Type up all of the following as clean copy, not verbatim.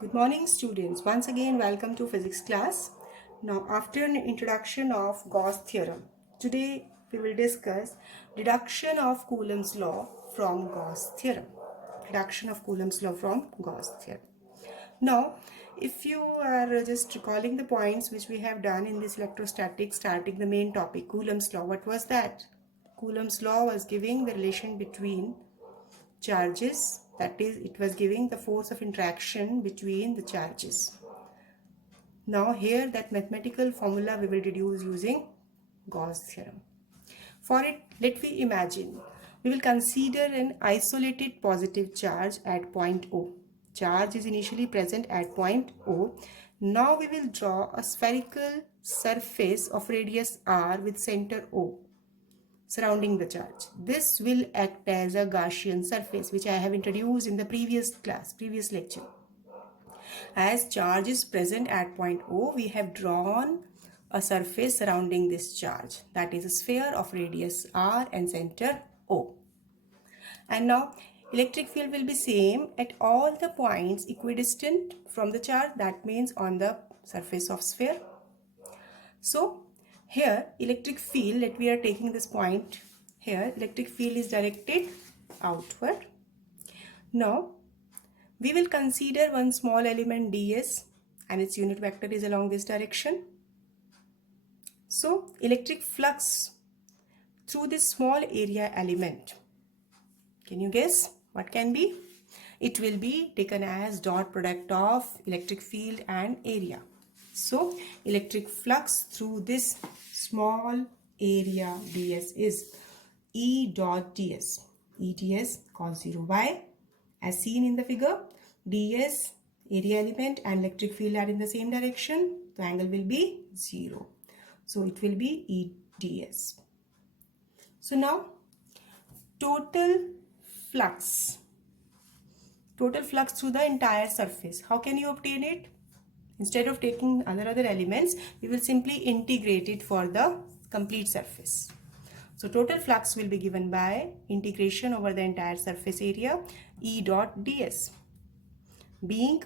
Good morning students. Once again welcome to physics class. Now after an introduction of Gauss theorem, today we will discuss deduction of Coulomb's law from Gauss theorem. Deduction of Coulomb's law from Gauss theorem. Now if you are just recalling the points which we have done in this electrostatics starting the main topic Coulomb's law, what was that? Coulomb's law was giving the relation between charges, that is it was giving the force of interaction between the charges. Now here that mathematical formula we will deduce using Gauss theorem. For it, let me imagine we will consider an isolated positive charge at point O. Charge is initially present at point O. Now we will draw a spherical surface of radius r with center O surrounding the charge. This will act as a Gaussian surface, which I have introduced in the previous lecture. As charge is present at point O, we have drawn a surface surrounding this charge, that is a sphere of radius r and center O. And now electric field will be same at all the points equidistant from the charge, that means on the surface of sphere. So here electric field, let we are taking this point here, electric field is directed outward. Now we will consider one small element ds and its unit vector is along this direction. So electric flux through this small area element, can you guess what can be? It will be taken as dot product of electric field and area. So electric flux through this small area ds is E dot ds. E ds cos 0y as seen in the figure. Ds area element and electric field are in the same direction. The angle will be 0. So it will be E ds. So now total flux through the entire surface. How can you obtain it? Instead of taking other elements, we will simply integrate it for the complete surface. So total flux will be given by integration over the entire surface area E dot ds. Being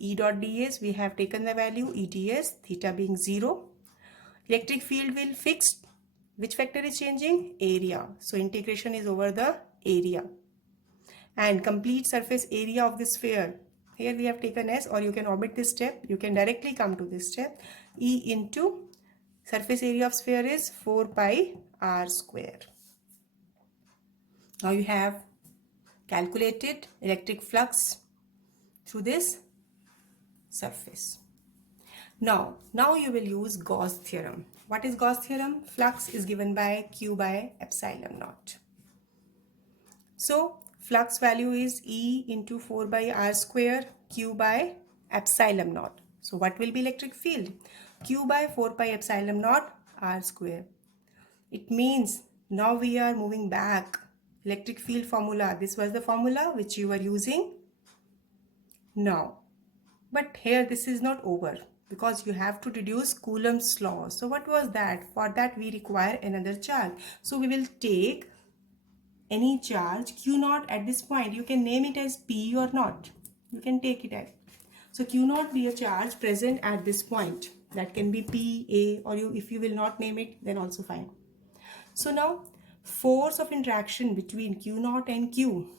E dot ds, we have taken the value E ds, theta being 0. Electric field will fix. Which factor is changing? Area. So integration is over the area. And complete surface area of the sphere, here we have taken S, or you can omit this step, you can directly come to this step. E into surface area of sphere is 4 pi r square. Now you have calculated electric flux through this surface. Now you will use Gauss theorem. What is Gauss theorem? Flux is given by Q by epsilon naught. So flux value is E into 4 by r square Q by epsilon naught. So what will be electric field? Q by 4 pi epsilon naught r square. It means now we are moving back. Electric field formula. This was the formula which you were using now. But here this is not over because you have to deduce Coulomb's law. So what was that? For that we require another charge. So we will take any charge Q naught at this point. You can name it as P or not. You can take it as. So Q naught be a charge present at this point. That can be P, A, or if you will not name it, then also fine. So now force of interaction between Q naught and Q,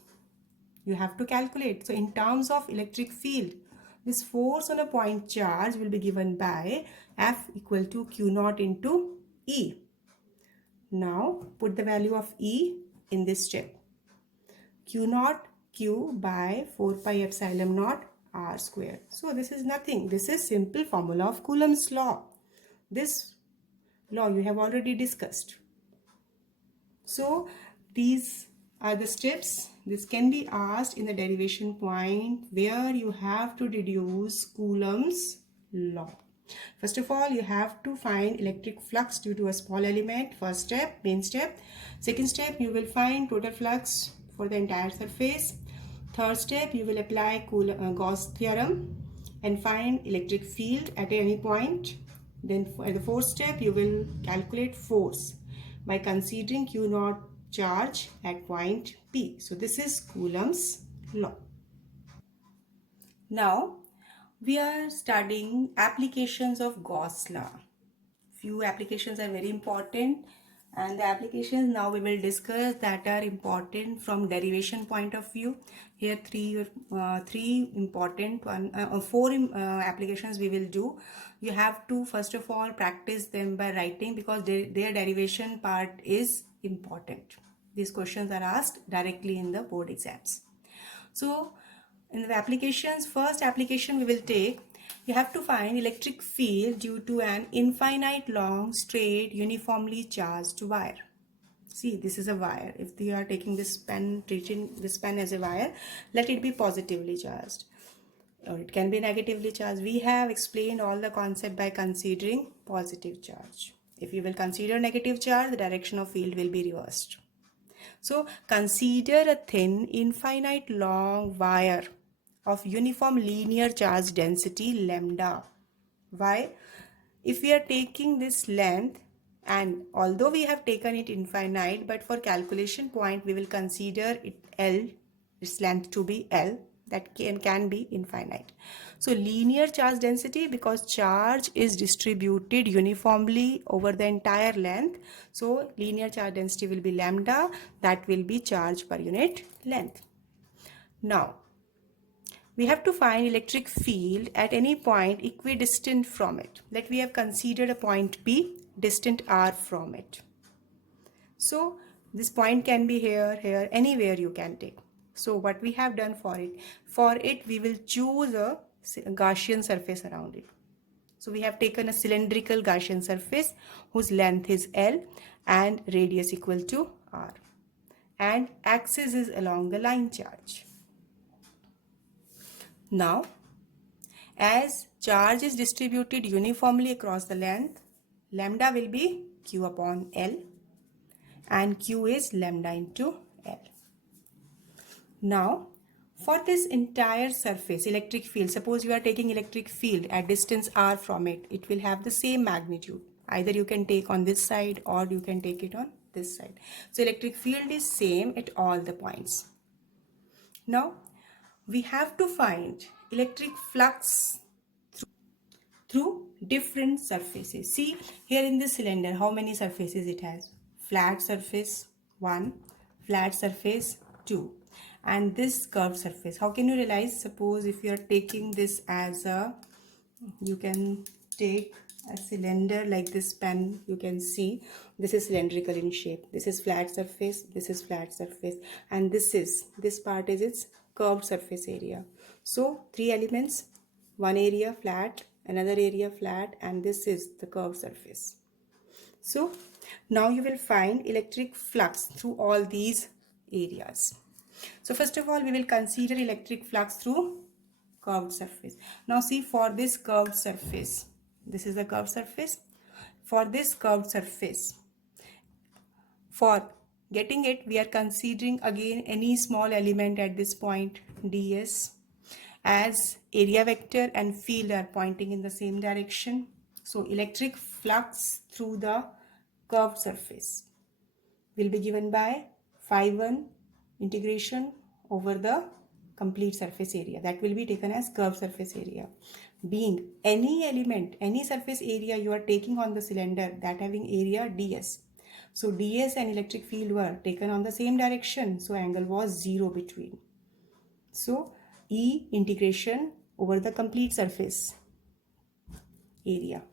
you have to calculate. So in terms of electric field, this force on a point charge will be given by F equal to Q naught into E. Now put the value of E in this step. Q naught Q by 4 pi epsilon naught r square. So this is nothing. This is simple formula of Coulomb's law. This law you have already discussed. So these are the steps. This can be asked in the derivation point where you have to deduce Coulomb's law. First of all, you have to find electric flux due to a small element. First step, main step. Second step, you will find total flux for the entire surface. Third step, you will apply Gauss theorem and find electric field at any point. Then for the fourth step, you will calculate force by considering Q naught charge at point P. So this is Coulomb's law. Now We are studying applications of Gauss law. Few applications are very important, and the applications now we will discuss that are important from derivation point of view. Here three important four applications we will do. You have to first of all practice them by writing, because their derivation part is important. These questions are asked directly in the board exams. So in the applications, first application we will take, you have to find electric field due to an infinite long straight uniformly charged wire. See, this is a wire. If you are taking this pen, treating this pen as a wire, let it be positively charged or it can be negatively charged. We have explained all the concept by considering positive charge. If you will consider negative charge, the direction of field will be reversed. So consider a thin, infinite long wire of uniform linear charge density lambda. Why? If we are taking this length, and although we have taken it infinite, but for calculation point we will consider it L, its length to be L, that can be infinite. So linear charge density, because charge is distributed uniformly over the entire length, so linear charge density will be lambda, that will be charge per unit length. Now we have to find electric field at any point equidistant from it. Let we have considered a point P distant r from it. So this point can be here, here, anywhere you can take. So what we have done for it we will choose a Gaussian surface around it. So we have taken a cylindrical Gaussian surface whose length is L and radius equal to r, and axis is along the line charge. Now, as charge is distributed uniformly across the length, lambda will be Q upon L and Q is lambda into L. Now, for this entire surface, electric field, suppose you are taking electric field at distance r from it, it will have the same magnitude. Either you can take on this side or you can take it on this side. So electric field is same at all the points. Now, we have to find electric flux through different surfaces. See here in this cylinder, how many surfaces it has? Flat surface 1, flat surface 2, and this curved surface. How can you realize? Suppose if you are taking this as a, you can take a cylinder like this pen, you can see this is cylindrical in shape, this is flat surface, this is flat surface, and this part is its curved surface area. So three elements, one area flat, another area flat, and this is the curved surface. So now you will find electric flux through all these areas. So first of all we will consider electric flux through curved surface. Now see, for this curved surface, this is the curved surface. For this curved surface, for getting it, we are considering again any small element at this point ds, as area vector and field are pointing in the same direction. So electric flux through the curved surface will be given by phi1 integration over the complete surface area, that will be taken as curved surface area, being any element, any surface area you are taking on the cylinder that having area ds. So ds and electric field were taken on the same direction, so angle was 0 between. So E integration over the complete surface area.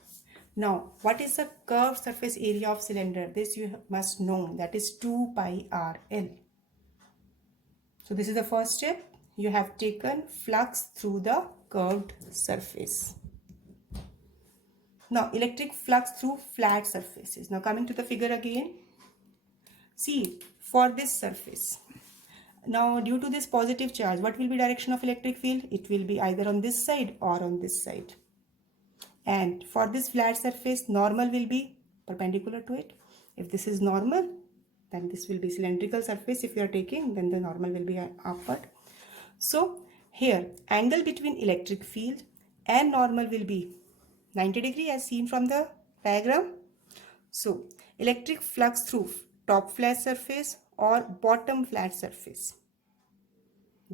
Now, what is the curved surface area of cylinder? This you must know, that is 2 pi r L. So this is the first step. You have taken flux through the curved surface. Now, electric flux through flat surfaces. Now, coming to the figure again. See, for this surface. Now, due to this positive charge, what will be direction of electric field? It will be either on this side or on this side. And for this flat surface, normal will be perpendicular to it. If this is normal, then this will be cylindrical surface. If you are taking, then the normal will be upward. So here, angle between electric field and normal will be 90 degree as seen from the diagram. So electric flux through top flat surface or bottom flat surface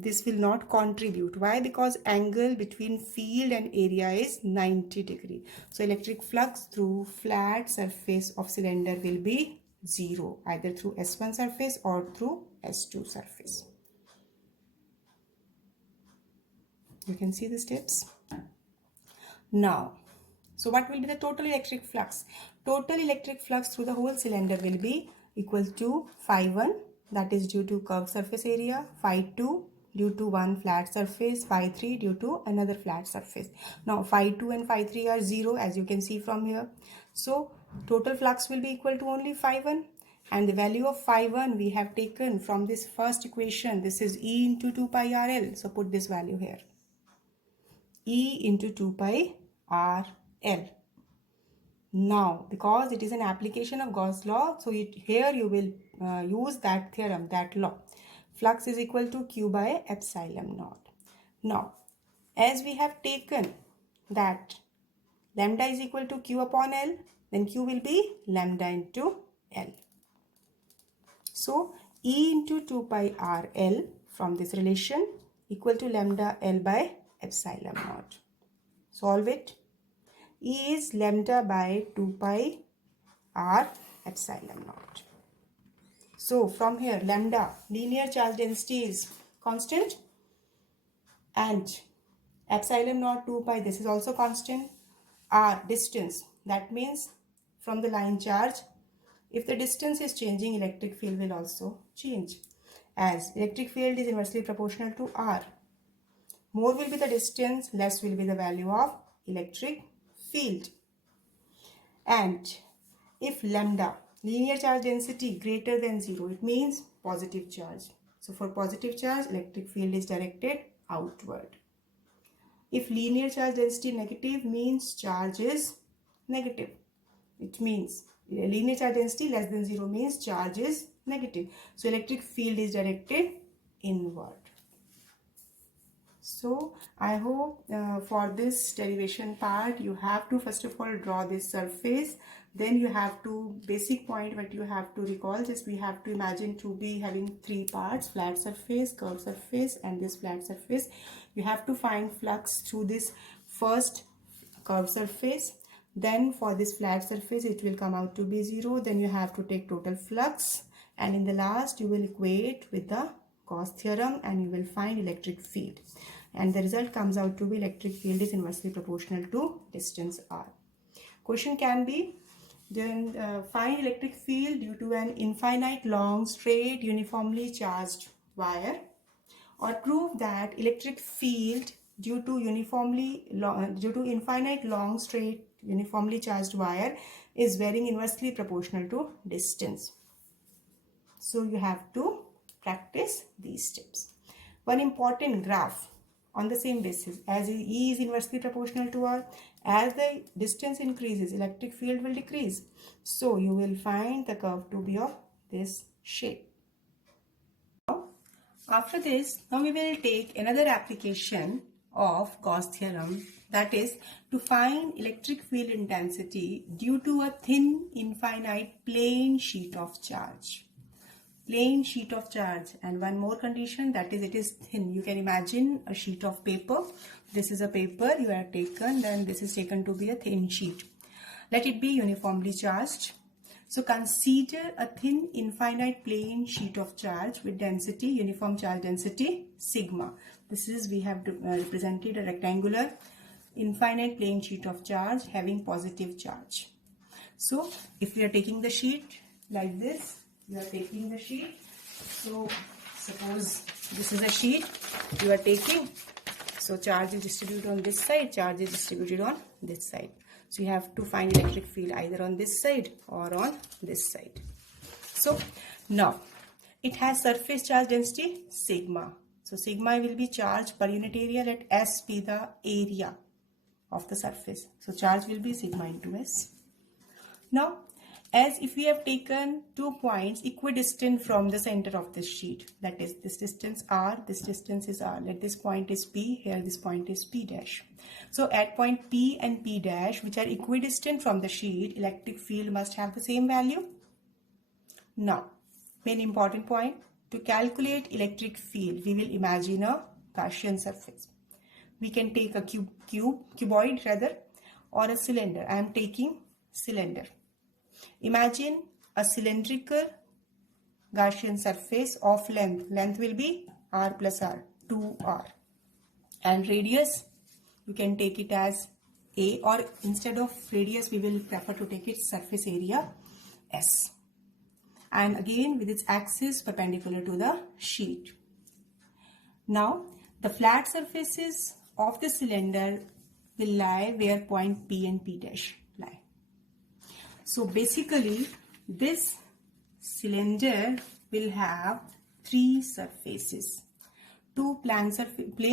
this will not contribute. Why? Because angle between field and area is 90 degree. So electric flux through flat surface of cylinder will be 0, either through S1 surface or through S2 surface. You can see the steps. Now, so what will be the total electric flux? Total electric flux through the whole cylinder will be equal to phi1, that is due to curved surface area, phi2 due to one flat surface, phi3 due to another flat surface. Now phi2 and phi3 are 0, as you can see from here. So total flux will be equal to only phi1, and the value of phi1 we have taken from this first equation. This is E into 2 pi RL. So put this value here. E into 2 pi RL. Now, because it is an application of Gauss law, so here you will use that theorem, that law. Flux is equal to Q by epsilon naught. Now, as we have taken that lambda is equal to Q upon L, then Q will be lambda into L. So, E into 2 pi RL from this relation equal to lambda L by epsilon naught. Solve it. E is lambda by 2 pi R epsilon naught. So from here, lambda, linear charge density, is constant, and epsilon naught 2 pi, this is also constant. R, distance, that means from the line charge, if the distance is changing, electric field will also change, as electric field is inversely proportional to R. More will be the distance, less will be the value of electric field. And if lambda, linear charge density, greater than 0, it means positive charge. So for positive charge, electric field is directed outward. If linear charge density negative, means charge is negative. It means linear charge density less than 0 means charge is negative. So electric field is directed inward. So I hope for this derivation part, you have to first of all draw this surface. Then you have to, basic point what you have to recall, just we have to imagine to be having three parts: flat surface, curved surface, and this flat surface. You have to find flux through this first curved surface. Then for this flat surface, it will come out to be 0. Then you have to take total flux, and in the last you will equate with the Gauss theorem and you will find electric field. And the result comes out to be electric field is inversely proportional to distance r. Question can be, then find electric field due to an infinite long straight uniformly charged wire, or prove that electric field due to infinite long straight uniformly charged wire is varying inversely proportional to distance. So you have to practice these steps. One important graph on the same basis, as E is inversely proportional to R, as the distance increases, electric field will decrease. So you will find the curve to be of this shape. Now, after this, now we will take another application of Gauss theorem, that is to find electric field intensity due to a thin infinite plane sheet of charge. Plain sheet of charge, and one more condition, that is it is thin. You can imagine a sheet of paper. This is a paper you have taken, then this is taken to be a thin sheet. Let it be uniformly charged. So consider a thin infinite plane sheet of charge with density, uniform charge density sigma. This is, we have represented a rectangular infinite plane sheet of charge having positive charge. So if we are taking the sheet like this, you are taking the sheet. So suppose this is a sheet you are taking. So charge is distributed on this side, charge is distributed on this side. So you have to find electric field either on this side or on this side. So now it has surface charge density sigma. So sigma will be charge per unit area. Let S be the area of the surface. So charge will be sigma into S. Now, as if we have taken 2 points equidistant from the center of this sheet, that is this distance r, this distance is r. Let this point is P, here this point is P dash. So at point P and P dash, which are equidistant from the sheet, electric field must have the same value. Now, main important point, To calculate electric field, we will imagine a Gaussian surface. We can take a cuboid rather, or a cylinder. I am taking cylinder. Imagine a cylindrical Gaussian surface of length. Length will be r plus r, 2r. And radius, you can take it as a, or instead of radius, we will prefer to take its surface area s. And again with its axis perpendicular to the sheet. Now the flat surfaces of the cylinder will lie where point P and P dash lie. So basically this cylinder will have three surfaces. Two plane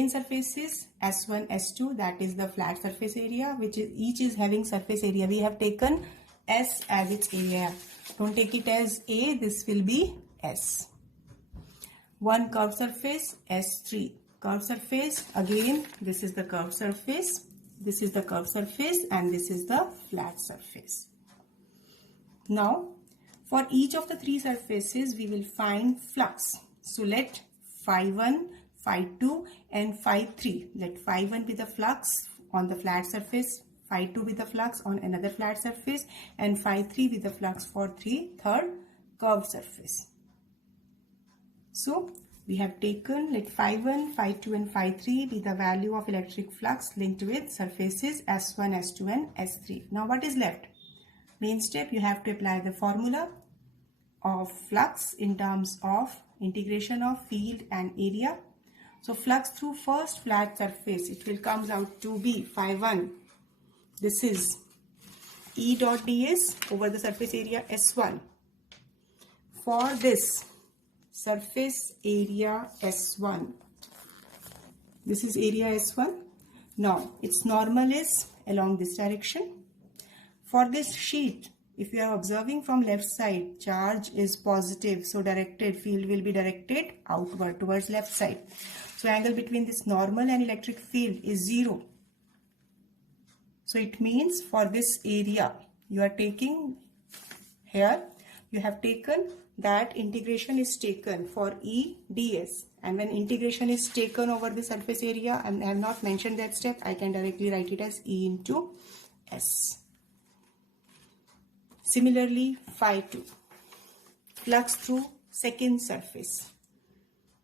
surfaces S1, S2, that is the flat surface area, which is each is having surface area. We have taken S as its area. Don't take it as A, this will be S. One curved surface, S3. Curved surface, again this is the curved surface, this is the curved surface, and this is the flat surface. Now for each of the three surfaces we will find flux. So let phi1, phi2 and phi3. Let phi1 be the flux on the flat surface, phi2 with the flux on another flat surface, and phi3 with the flux for third curved surface. So we have taken, let phi1, phi2 and phi3 be the value of electric flux linked with surfaces S1, S2 and S3. Now what is left? Main step, you have to apply the formula of flux in terms of integration of field and area. So flux through first flat surface, it will comes out to be phi1. This is E dot ds over the surface area S1. For this surface area S1, this is area S1. Now its normal is along this direction. For this sheet, if you are observing from left side, charge is positive, so directed field will be directed outward towards left side. So angle between this normal and electric field is 0. So it means for this area you are taking here, you have taken that integration is taken for E ds, and when integration is taken over the surface area, and I have not mentioned that step, I can directly write it as E into S. Similarly, phi2, flux through second surface.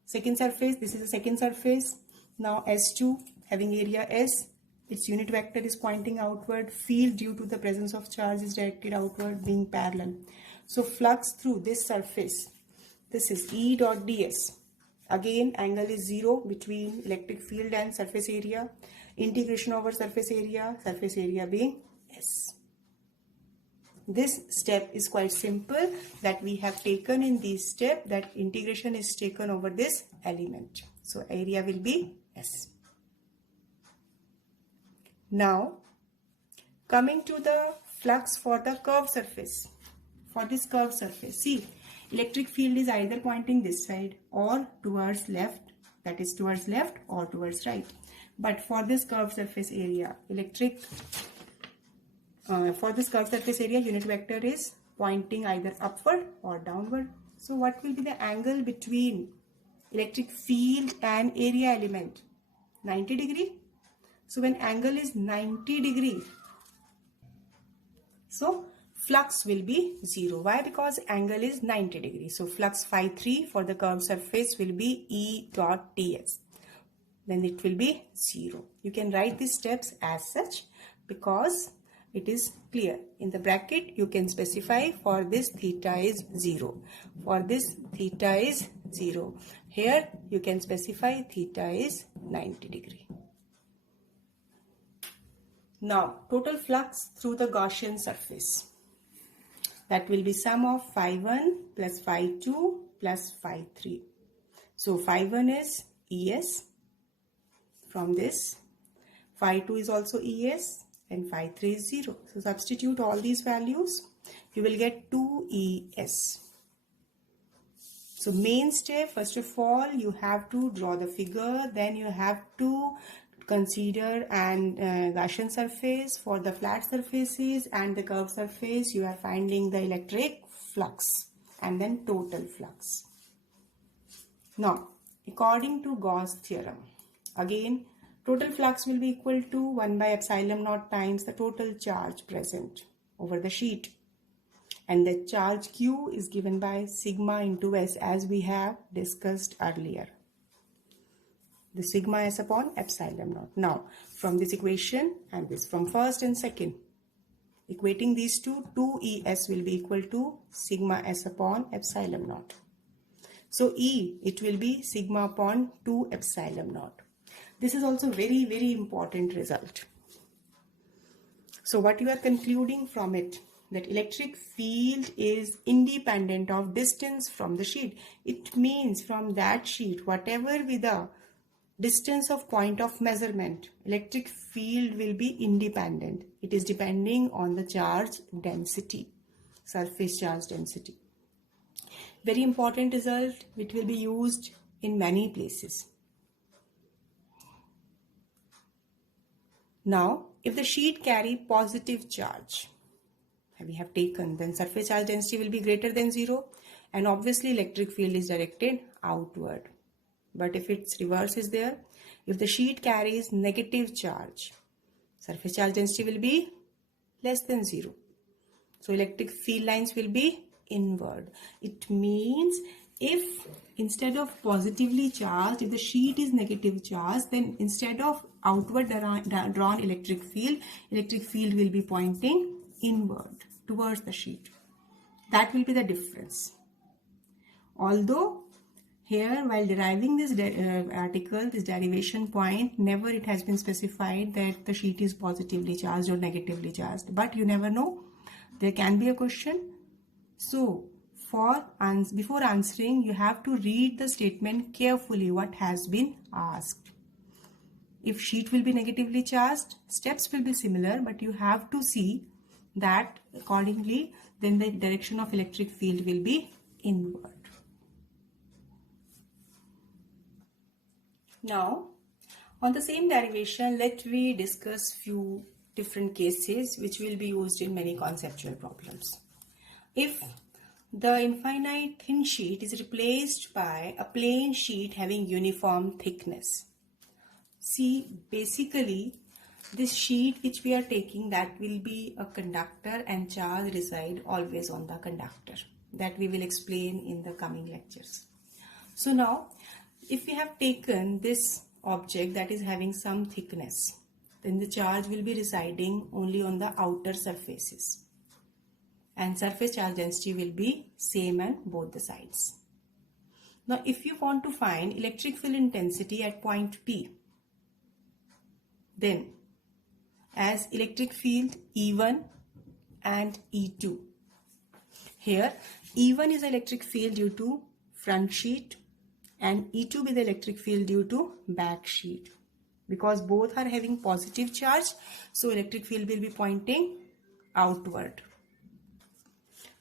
Second surface, this is the second surface. Now S2 having area S, its unit vector is pointing outward. Field due to the presence of charge is directed outward, being parallel. So flux through this surface, this is E dot ds. Again angle is 0 between electric field and surface area. Integration over surface area being S. This step is quite simple, that we have taken in this step, that integration is taken over this element. So area will be S. Now coming to the flux for the curved surface. For this curved surface, see, electric field is either pointing this side or towards left, that is towards left or towards right. But for this curved surface area, unit vector is pointing either upward or downward. So what will be the angle between electric field and area element? 90 degree. So when angle is 90 degree, so flux will be 0. Why? Because angle is 90 degrees. So flux phi3 for the curved surface will be E dot ds. Then it will be 0. You can write these steps as such because it is clear. In the bracket you can specify for this theta is 0. For this theta is 0. Here you can specify theta is 90 degree. Now total flux through the Gaussian surface. That will be sum of phi1 plus phi2 plus phi3. So phi1 is ES from this. Phi2 is also ES and phi3 is 0. So substitute all these values. You will get 2ES. So main step, first of all, you have to draw the figure. Then you have to consider an Gaussian surface. For the flat surfaces and the curved surface, you are finding the electric flux and then total flux. Now, according to Gauss theorem, again, total flux will be equal to 1 by epsilon naught times the total charge present over the sheet. And the charge Q is given by sigma into S, as we have discussed earlier. The sigma S upon epsilon naught. Now, from this equation and this, from first and second, equating these two, 2Es will be equal to sigma S upon epsilon naught. So E, it will be sigma upon 2 epsilon naught. This is also very, very important result. So what you are concluding from it, that electric field is independent of distance from the sheet. It means from that sheet, whatever be the distance of point of measurement, electric field will be independent. It is depending on the charge density, surface charge density. Very important result, it will be used in many places. Now, if the sheet carry positive charge, we have taken, then surface charge density will be greater than 0, and obviously electric field is directed outward. But if its reverse is there, if the sheet carries negative charge, surface charge density will be less than 0. So electric field lines will be inward. It means if instead of positively charged, if the sheet is negative charged, then instead of outward drawn electric field will be pointing inward towards the sheet. That will be the difference. Although here, while deriving this article, this derivation point, never it has been specified that the sheet is positively charged or negatively charged. But you never know. There can be a question. So, before answering, you have to read the statement carefully what has been asked. If sheet will be negatively charged, steps will be similar, but you have to see that accordingly, then the direction of electric field will be inward. Now, on the same derivation, let me discuss few different cases which will be used in many conceptual problems. If the infinite thin sheet is replaced by a plain sheet having uniform thickness. See, basically, this sheet which we are taking, that will be a conductor and charge reside always on the conductor. That we will explain in the coming lectures. So now, if we have taken this object that is having some thickness, then the charge will be residing only on the outer surfaces. And surface charge density will be same on both the sides. Now, if you want to find electric field intensity at point P, then as electric field E1 and E2. Here, E1 is electric field due to front sheet and E2 be the electric field due to back sheet. Because both are having positive charge, so electric field will be pointing outward.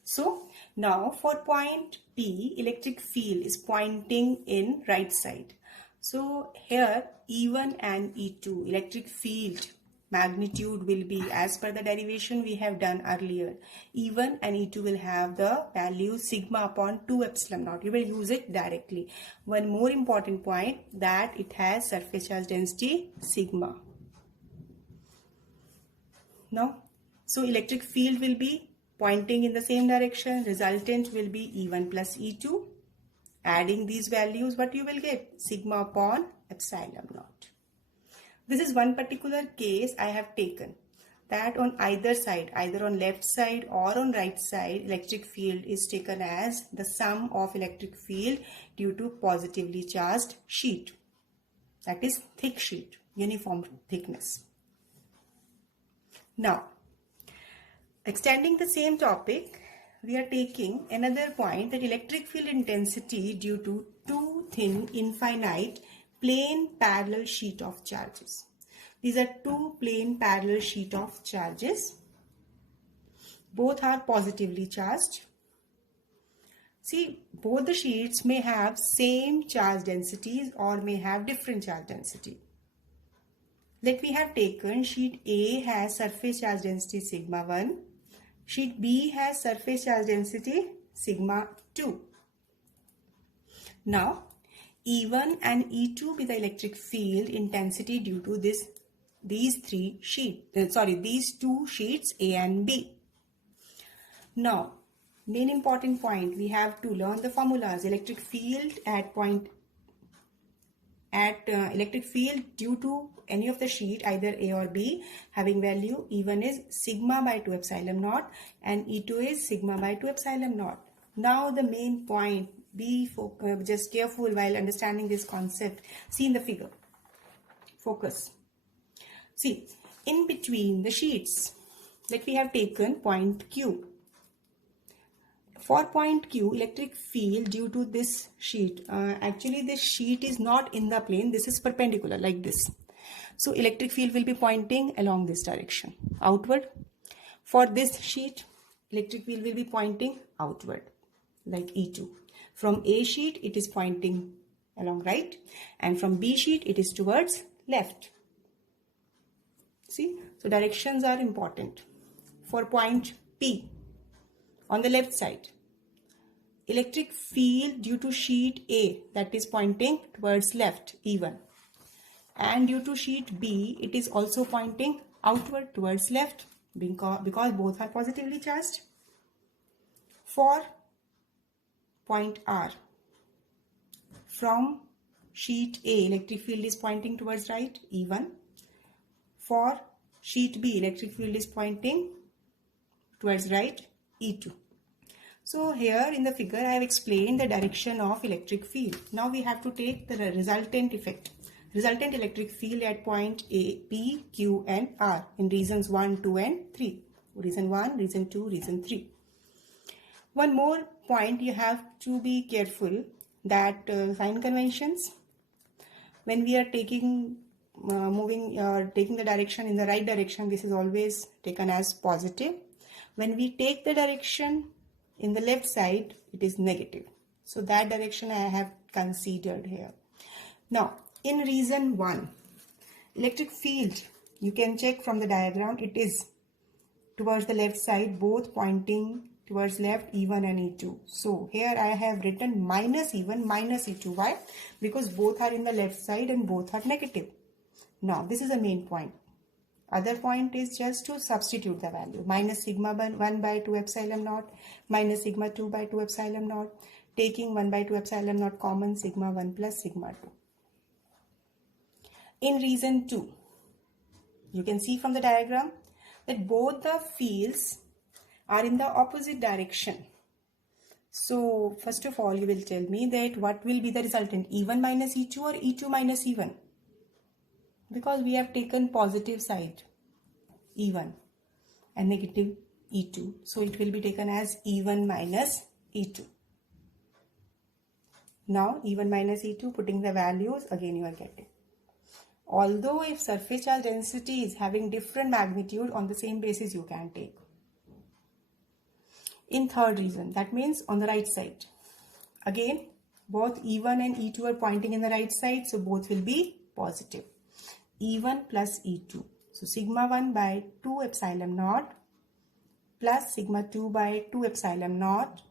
So, now for point P, electric field is pointing in right side. So, here E1 and E2, electric field magnitude will be, as per the derivation we have done earlier, E1 and E2 will have the value sigma upon 2 epsilon naught. You will use it directly. One more important point, that it has surface charge density sigma. Now, so electric field will be pointing in the same direction. Resultant will be E1 plus E2. Adding these values, what you will get? Sigma upon epsilon naught. This is one particular case I have taken, that on either side, either on left side or on right side, electric field is taken as the sum of electric field due to positively charged sheet. That is thick sheet, uniform thickness. Now, extending the same topic, we are taking another point, that electric field intensity due to two thin infinite plain parallel sheet of charges. These are two plain parallel sheet of charges. Both are positively charged. See, both the sheets may have same charge densities or may have different charge density. Let me have taken sheet A has surface charge density sigma 1. Sheet B has surface charge density sigma 2. Now, E1 and E2 be the electric field intensity due to these two sheets A and B. Now, main important point, we have to learn the formulas. Electric field electric field due to any of the sheet, either A or B, having value E1 is sigma by 2 epsilon naught and E2 is sigma by 2 epsilon naught. Now the main point, be just careful while understanding this concept. See in the figure. Focus. See, in between the sheets, that we have taken point Q. For point Q, electric field due to this sheet, actually this sheet is not in the plane, this is perpendicular like this. So electric field will be pointing along this direction, outward. For this sheet, electric field will be pointing outward, like E2. From A sheet, it is pointing along right, and from B sheet, it is towards left. See, so directions are important. For point P, on the left side, electric field due to sheet A, that is pointing towards left, E1. And due to sheet B, it is also pointing outward towards left because both are positively charged. For point R, from sheet A, electric field is pointing towards right, E1. For sheet B, electric field is pointing towards right, E2. So here in the figure I have explained the direction of electric field. Now we have to take the resultant effect. Resultant electric field at point A, P, Q and R in regions 1, 2 and 3. Region 1, region 2, region 3. One more point you have to be careful that sign conventions. When we are taking taking the direction in the right direction, this is always taken as positive. When we take the direction in the left side, it is negative. So that direction I have considered here. Now, in region 1, electric field, you can check from the diagram, it is towards the left side, both pointing towards left, E1 and E2. So here I have written minus E1, minus E2. Why? Because both are in the left side and both are negative. Now, this is the main point. Other point is just to substitute the value. Minus sigma 1 by 2 epsilon naught, minus sigma 2 by 2 epsilon naught, taking 1 by 2 epsilon naught common, sigma 1 plus sigma 2. In region 2, you can see from the diagram that both the fields are in the opposite direction. So, first of all, you will tell me that what will be the resultant, E1 minus E2 or E2 minus E1? Because we have taken positive side E1 and negative E2. So it will be taken as E1 minus E2. Now E1 minus E2, putting the values, again you are getting. Although if surface charge density is having different magnitude, on the same basis you can take. In third region, that means on the right side. Again, both E1 and E2 are pointing in the right side, so both will be positive. E1 plus E2. So sigma 1 by 2 epsilon naught plus sigma 2 by 2 epsilon naught.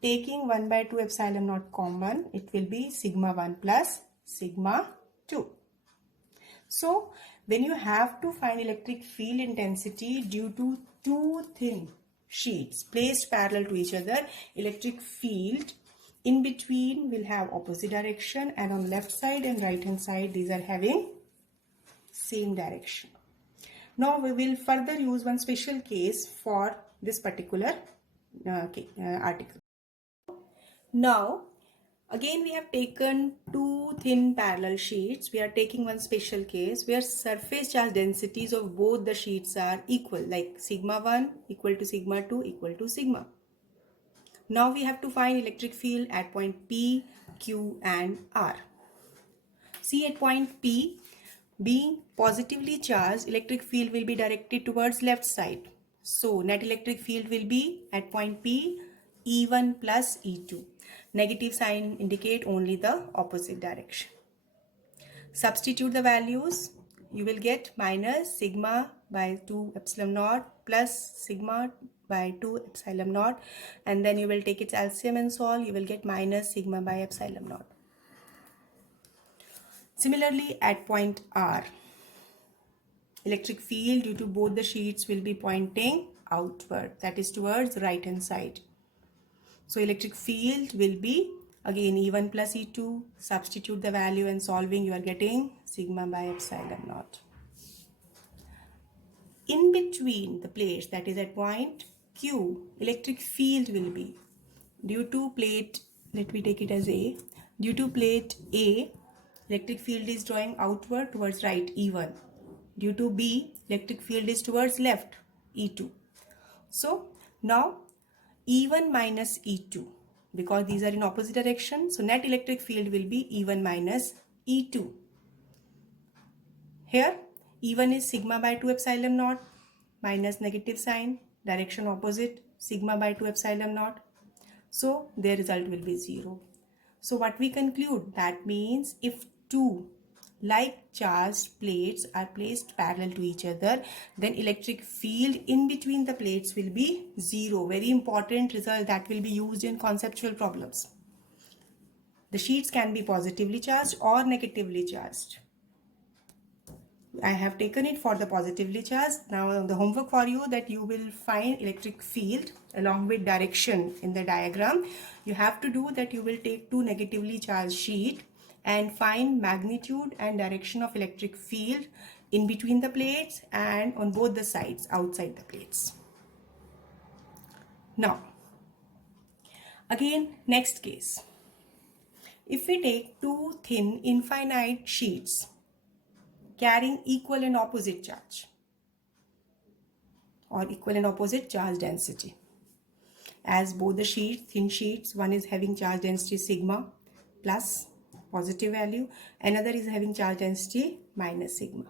Taking 1 by 2 epsilon naught common, it will be sigma 1 plus sigma 2. So when you have to find electric field intensity due to two thin sheets placed parallel to each other, electric field in between will have opposite direction, and on left side and right hand side these are having same direction. Now we will further use one special case for this particular article. Now again we have taken two thin parallel sheets. We are taking one special case where surface charge densities of both the sheets are equal, like sigma 1 equal to sigma 2 equal to sigma. Now we have to find electric field at point P, Q and R. See, at point P, being positively charged, electric field will be directed towards left side. So net electric field will be at point P, E1 plus E2. Negative sign indicate only the opposite direction. Substitute the values. You will get minus sigma by 2 epsilon naught plus sigma by 2 epsilon naught, and then you will take its LCM and solve. You will get minus sigma by epsilon naught. Similarly, at point R, electric field due to both the sheets will be pointing outward, that is towards right hand side. So electric field will be again E1 plus E2, substitute the value and solving you are getting sigma by epsilon naught. In between the plates, that is at point Q, electric field will be due to plate, let me take it as A, due to plate A, electric field is drawing outward towards right E1. Due to B, electric field is towards left E2. So now E1 minus E2, because these are in opposite direction, so net electric field will be E1 minus E2. Here E1 is sigma by 2 epsilon naught minus negative sign, direction opposite, sigma by 2 epsilon naught. So their result will be 0. So what we conclude, that means if two like charged plates are placed parallel to each other, then electric field in between the plates will be 0. Very important result that will be used in conceptual problems. The sheets can be positively charged or negatively charged. I have taken it for the positively charged. Now the homework for you, that you will find electric field along with direction in the diagram. You have to do that, you will take two negatively charged sheet and find magnitude and direction of electric field in between the plates and on both the sides outside the plates. Now again, next case. If we take two thin infinite sheets carrying equal and opposite charge or equal and opposite charge density, as both the sheets, thin sheets, one is having charge density sigma plus positive value, another is having charge density minus sigma,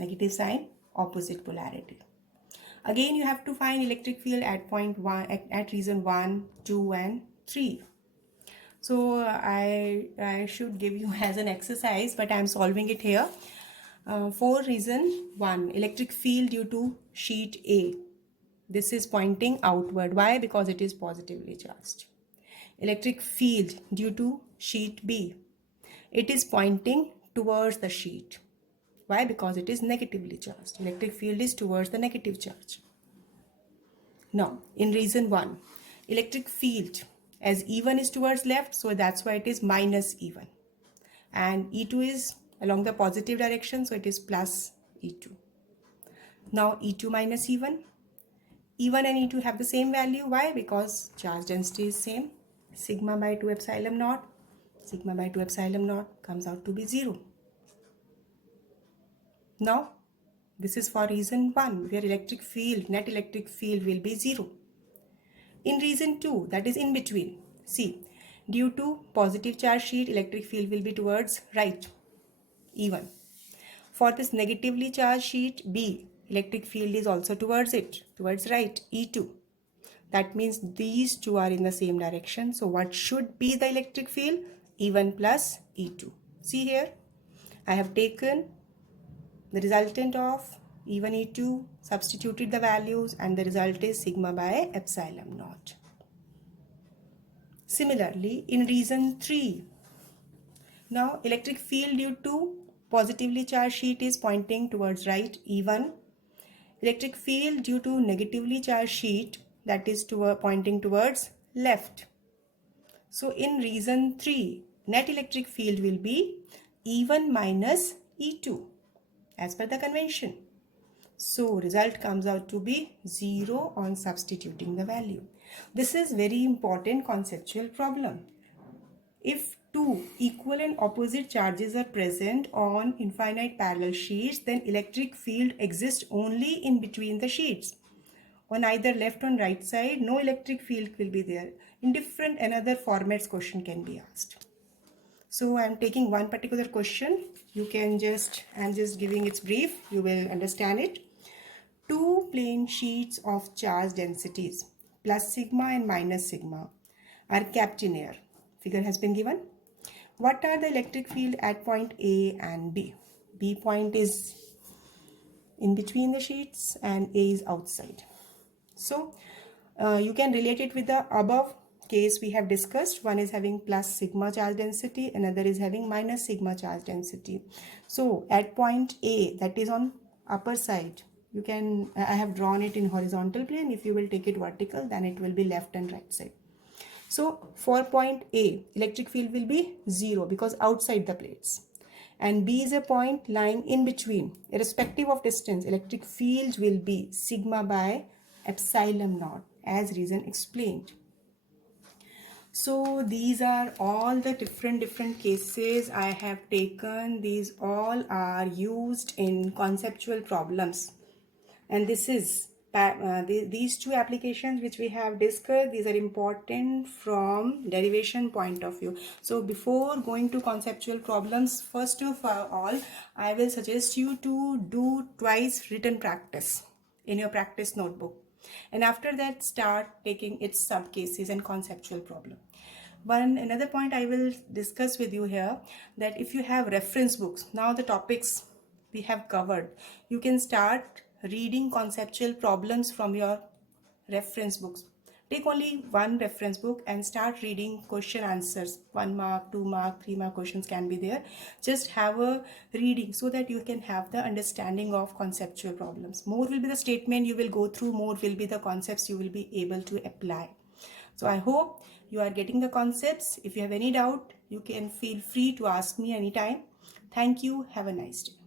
negative sign, opposite polarity. Again you have to find electric field at point 1, at region 1, 2 and 3. So I should give you as an exercise, but I am solving it here. For reason 1, electric field due to sheet A. This is pointing outward. Why? Because it is positively charged. Electric field due to sheet B. It is pointing towards the sheet. Why? Because it is negatively charged. Electric field is towards the negative charge. Now, in reason 1, electric field, as E1 is towards left, so that's why it is minus E1. And E2 is along the positive direction, so it is plus E2. Now E2 minus E1. E1 and E2 have the same value. Why? Because charge density is same. Sigma by 2 epsilon naught. Sigma by 2 epsilon naught comes out to be 0. Now this is for reason 1, where electric field, net electric field will be 0. In reason 2, that is in between, see, due to positive charge sheet, electric field will be towards right, E1. For this negatively charged sheet B, electric field is also towards it, towards right, E2. That means these two are in the same direction. So what should be the electric field? E1 plus E2. See here, I have taken the resultant of E1, E2, substituted the values, and the result is sigma by epsilon naught. Similarly, in reason 3, now electric field due to positively charged sheet is pointing towards right, E1. Electric field due to negatively charged sheet, that is pointing towards left. So in reason 3, net electric field will be E1 minus E2 as per the convention. So result comes out to be 0 on substituting the value. This is very important conceptual problem. If two equal and opposite charges are present on infinite parallel sheets, then electric field exists only in between the sheets. On either left or right side, no electric field will be there. In different another formats question can be asked. So I am taking one particular question. You can I'm just giving its brief. You will understand it. Two plane sheets of charge densities plus sigma and minus sigma are kept in air. Figure has been given. What are the electric field at point A and B? B point is in between the sheets and A is outside. So you can relate it with the above case we have discussed. One is having plus sigma charge density, another is having minus sigma charge density. So at point A, that is on upper side, you can, I have drawn it in horizontal plane. If you will take it vertical, then it will be left and right side. So for point A, electric field will be 0 because outside the plates. And B is a point lying in between. Irrespective of distance, electric field will be sigma by epsilon naught, as reason explained. So these are all the different cases I have taken. These all are used in conceptual problems. And this is these two applications which we have discussed, these are important from derivation point of view. So before going to conceptual problems, first of all, I will suggest you to do twice written practice in your practice notebook, and after that start taking its sub cases and conceptual problem. Another point I will discuss with you here, that if you have reference books, now the topics we have covered, you can start reading conceptual problems from your reference books. Take only one reference book and start reading question answers. 1 mark, 2 mark, 3 mark questions can be there. Just have a reading so that you can have the understanding of conceptual problems. More will be the statement you will go through, more will be the concepts you will be able to apply. So I hope you are getting the concepts. If you have any doubt, you can feel free to ask me anytime. Thank you. Have a nice day.